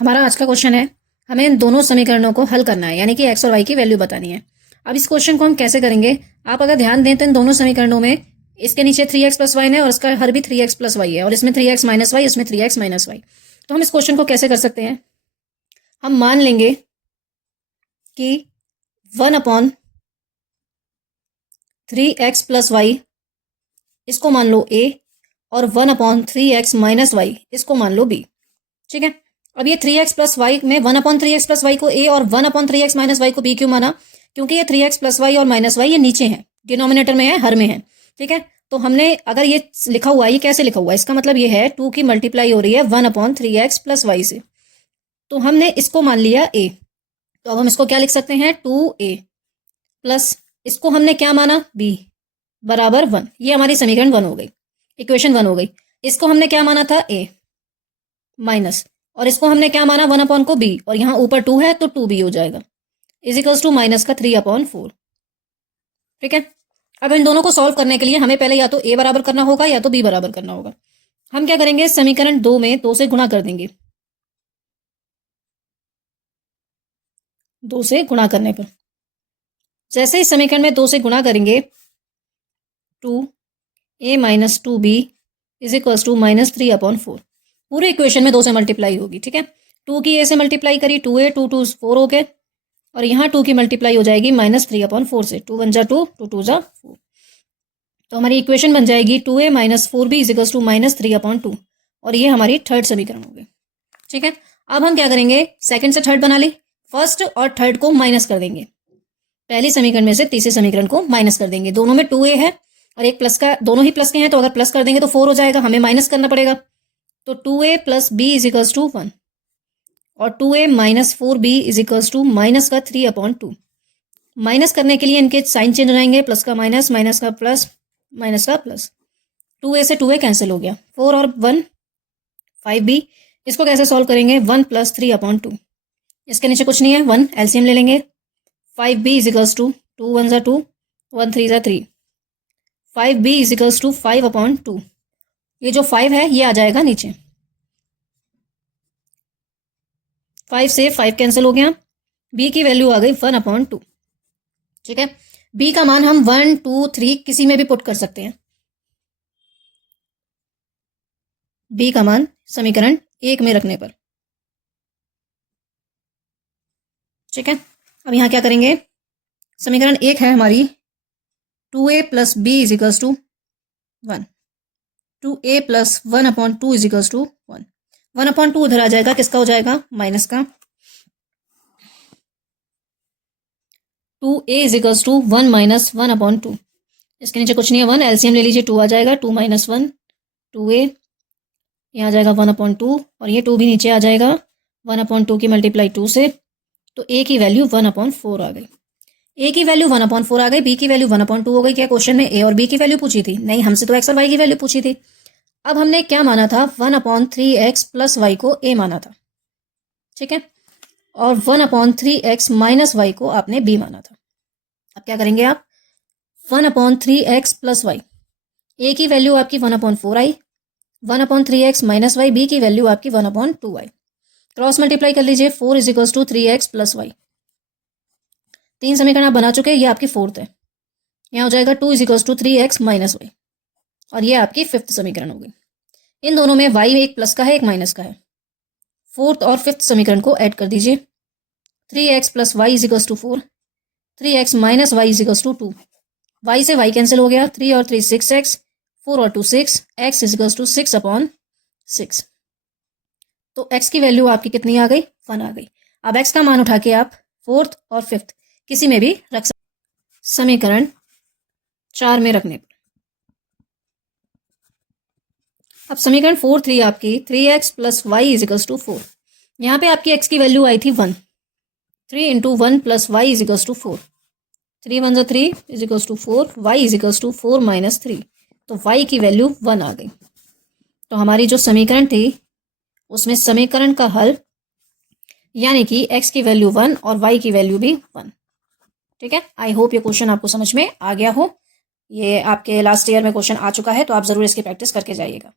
हमारा आज का क्वेश्चन है, हमें इन दोनों समीकरणों को हल करना है, यानी कि एक्स और वाई की वैल्यू बतानी है। अब इस क्वेश्चन को हम कैसे करेंगे, आप अगर ध्यान दें तो इन दोनों समीकरणों में इसके नीचे 3x प्लस वाई है और इसका हर भी 3x प्लस वाई है, और इसमें 3x माइनस वाई, इसमें 3x माइनस वाई। तो हम इस क्वेश्चन को कैसे कर सकते हैं, हम मान लेंगे कि 1/3x प्लस वाई इसको मान लो a, और 1/3x माइनस वाई इसको मान लो b। ठीक है, अब ये 3x प्लस वाई में 1/3x प्लस वाई को a और 1/3x माइनस वाई को b क्यों माना, क्योंकि ये 3x प्लस वाई और माइनस वाई ये नीचे है, डिनोमिनेटर में है, हर में है। ठीक है, तो हमने अगर ये लिखा हुआ है, ये कैसे लिखा हुआ है, इसका मतलब ये है 2 की मल्टीप्लाई हो रही है 1/3x प्लस वाई से, तो हमने इसको मान लिया a। तो अब हम इसको क्या लिख सकते हैं, 2a प्लस इसको हमने क्या माना, b बराबर 1। ये हमारी समीकरण 1 हो गई, इक्वेशन 1 हो गई। इसको हमने क्या माना था, a माइनस, और इसको हमने क्या माना 1 को b, और यहाँ ऊपर 2 है तो 2b हो जाएगा, इजिकल्स टू माइनस का 3/4। ठीक है, अब इन दोनों को सॉल्व करने के लिए हमें पहले या तो a बराबर करना होगा या तो b बराबर करना होगा। हम क्या करेंगे, समीकरण 2 में 2 से गुणा कर देंगे। 2 से गुणा करने पर जैसे ही समीकरण में 2 से गुणा करेंगे, 2a minus 2b equals to minus 3/4। पूरे इक्वेशन में 2 से मल्टीप्लाई होगी। ठीक है, 2 की a से मल्टीप्लाई करी, 2a 2 2 4 हो गए, और यहाँ 2 की मल्टीप्लाई हो जाएगी माइनस 3/4 से, 2 1 जा 2, 2 2 जा 4। तो हमारी इक्वेशन बन जाएगी 2a minus 4b equals to minus 3/2, और ये हमारी थर्ड समीकरण हो गई। ठीक है, अब हम क्या करेंगे, सेकंड से थर्ड बना ली, फर्स्ट और थर्ड को माइनस कर देंगे। पहली समीकरण में से तीसरे समीकरण को माइनस कर देंगे। दोनों में 2a है और एक प्लस का, दोनों ही प्लस के हैं, तो अगर प्लस कर देंगे तो 4 हो जाएगा, हमें माइनस करना पड़ेगा। तो 2a plus b equals to 1, और 2a minus 4b equals to minus का 3/2। माइनस करने के लिए इनके साइन चेंज हो जाएंगे, प्लस का माइनस, माइनस का प्लस, माइनस का प्लस। 2a से 2a कैंसिल हो गया, 4 और 1 5b। इसको कैसे सॉल्व करेंगे, 1 प्लस 3/2, इसके नीचे कुछ नहीं है, 1 एलसीएम ले लेंगे। 5b इजिकल्स टू 2 1 जा 2, 1 3 जा 3, 5b इजिकल्स टू 5/2। ये जो 5 है ये आ जाएगा नीचे, 5 से 5 कैंसिल हो गया, b की वैल्यू आ गई 1/2। ठीक है, b का मान हम 1 2 3 किसी में भी पुट कर सकते हैं। b का मान समीकरण 1 में रखने पर। ठीक है, अब यहां क्या करेंगे, समीकरण 1 है हमारी 2a plus b equals to 1, 2a plus 1/2 equals to 1। 1/2 उधर आ जाएगा, किसका हो जाएगा, माइनस का। 2a इजिकल्स टू 1 माइनस 1/2, इसके नीचे कुछ नहीं है, 1 एलसीएम ले लीजिए, 2 आ जाएगा, 2 माइनस 1 2a, यहाँ आ जाएगा 1/2, और ये 2 भी नीचे आ जाएगा, 1/2 की मल्टीप्लाई 2 से, तो a की वैल्यू 1/4 आ गई। a की वैल्यू 1/4 आ गई, b की वैल्यू 1/2 हो गई। क्या क्वेश्चन में a और b की वैल्यू पूछी थी? नहीं, हमसे तो x और y की वैल्यू पूछी थी। अब हमने क्या माना था, 1/3x प्लस वाई को a माना था। ठीक है, और 1/3x माइनस वाई को आपने b माना था। अब क्या करेंगे आप, 1/3x प्लस वाई, a की वैल्यू आपकी 1/4 आई, 1/3x माइनस वाई, b की वैल्यू आपकी 1/2 आई। क्रॉस मल्टीप्लाई कर लीजिए, 4 equals to 3x plus Y. 3 समीकरण आप बना चुके हैं, ये आपकी फोर्थ है। यहाँ हो जाएगा 2 equals to 3x minus Y, और ये आपकी फिफ्थ समीकरण हो गई। इन दोनों में y एक प्लस का है, एक माइनस का है। फोर्थ और फिफ्थ समीकरण को ऐड कर दीजिए, 3x plus Y equals to 4, 3x minus Y equals to 2। y से y कैंसिल हो गया, 3 और 3 6x, 4 और 2 6, x इजिकल्स टू 6/6। तो x की वैल्यू आपकी कितनी आ गई, 1 आ गई। अब x का मान उठा के आप फोर्थ और फिफ्थ किसी में भी रख सकते, समीकरण 4 में रखने पर। अब समीकरण 4 3 आपकी 3x plus Y equals to 4। यहाँ पे आपकी x की वैल्यू आई थी 1, 3 into 1 plus Y equals to 4, 3 1 3 equals to 4, Y equals to 4 minus 3, तो y की वैल्यू 1 आ गई। तो हमारी जो समीकरण थी उसमें समीकरण का हल, यानी कि x की वैल्यू 1 और y की वैल्यू भी 1। ठीक है, आई होप ये क्वेश्चन आपको समझ में आ गया हो। ये आपके लास्ट ईयर में क्वेश्चन आ चुका है, तो आप जरूर इसकी प्रैक्टिस करके जाइएगा।